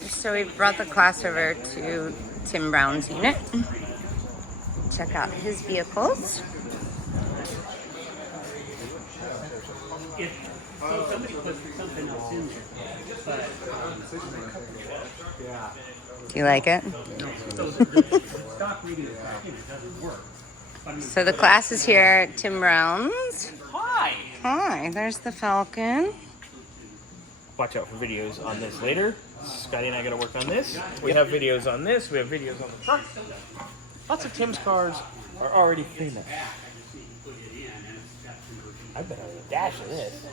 So we brought the class over to Tim Brown's unit. Check out his vehicles. So somebody put something else in there, but Do you like it? so the stock reading of it doesn't work. So the class is here at Tim Brown's. Hi! Hi, there's the Falcon. Watch out for videos on this later. Scotty and I gotta work on this. We have videos on this. We have videos on the truck. Lots of Tim's cars are already famous. I've been on the dash of this.